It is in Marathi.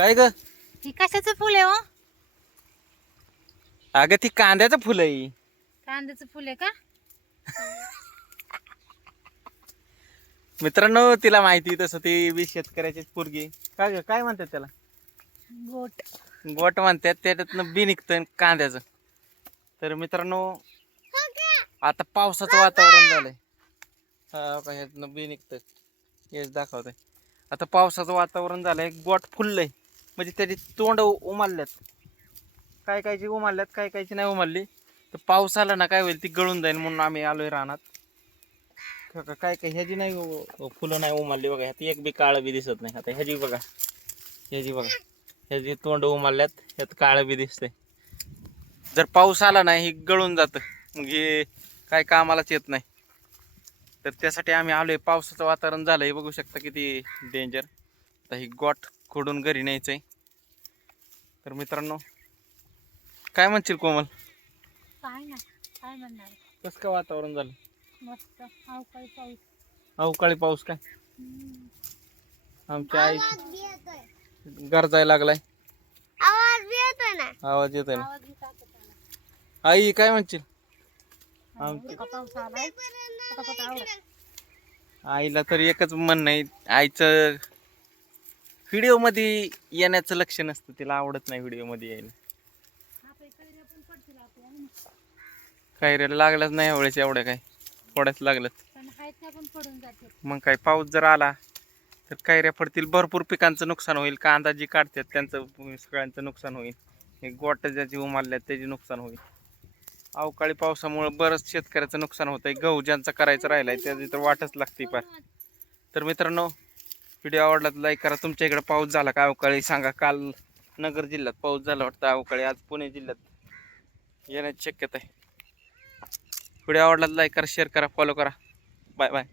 काय ग? ही कशाचं फुल आहे हो? अगं ती कांद्याचं फुल आहे. कांद्याचं फुल आहे का? मित्रांनो तिला माहिती तसं ती बी शेतकऱ्याची पोरगी. काय ग काय म्हणतात त्याला? गोट. गोट म्हणतात. त्याच्यातनं बी निघतं कांद्याचं. तर मित्रांनो आता पावसाचं वातावरण झालंय. हा का ह्यातनं बी निघतं. हेच दाखवतंय. आता पावसाचं वातावरण झालंय. गोट फुललंय म्हणजे त्याची तोंड उमालल्यात. काय कायची उमालल्यात काय कायची नाही उमालली. तर पाऊस आला ना काय होईल ती गळून जाईल म्हणून आम्ही आलोय रानात. काय काय ह्याची नाही फुलं नाही उमालली बघा. ह्यात एक बी काळं बी दिसत नाही. आता ह्याची बघा. ह्याची तोंड उमालल्यात. ह्यात काळं बी दिसतंय. जर पाऊस आला नाही ही गळून जातं. मग हे काय कामालाच येत नाही. तर त्यासाठी आम्ही आलोय. पावसाचं वातावरण झालंय बघू शकता किती डेंजर. तर ही गोट खोडून घरी न्यायचंय. तर मित्रांनो काय म्हणशील कोमल? काय ना काय म्हणणार? कसं काय वातावरण झालं? मस्त अवकाळी पाऊस. अवकाळी पाऊस काय? आमच्या आई गरजायला लागलाय. आवाज येतोय ना. आवाज बी टाकत आला. आई काय म्हणशील? इतका पाऊस आलाय पटापट आवडत. आईला तर एकच म्हणणं आहे. आईचं व्हिडिओ मध्ये येण्याचं लक्ष नसतं. तिला आवडत नाही व्हिडिओ मध्ये यायला. कैऱ्याला लागलंच नाही यावेळेस एवढ्या काय थोड्याच लागलं. पण पडून जाते. मग काय पाऊस जर आला तर कैऱ्या पडतील. भरपूर पिकांचं नुकसान होईल. कांदा जी काढतात त्यांचं सगळ्यांचं नुकसान होईल. हे गोट ज्याची उमारल्यात त्याचे नुकसान होईल. अवकाळी पावसामुळे बरंच शेतकऱ्याचं नुकसान होतंय. गहू ज्यांचा करायचं राहिलाय त्याची तर वाटच लागते पार. तर मित्रांनो व्हिडिओ आवडला तर लाईक करा. तुमच्या इकडे पाऊस झाला का अवकाळी सांगा. काल नगर जिल्ह्यात पाऊस झाला वाटतं अवकाळी. आज पुणे जिल्ह्यात येण्याची शक्यता आहे. व्हिडिओ आवडला तर लाईक करा, शेअर करा, फॉलो करा. Bye bye.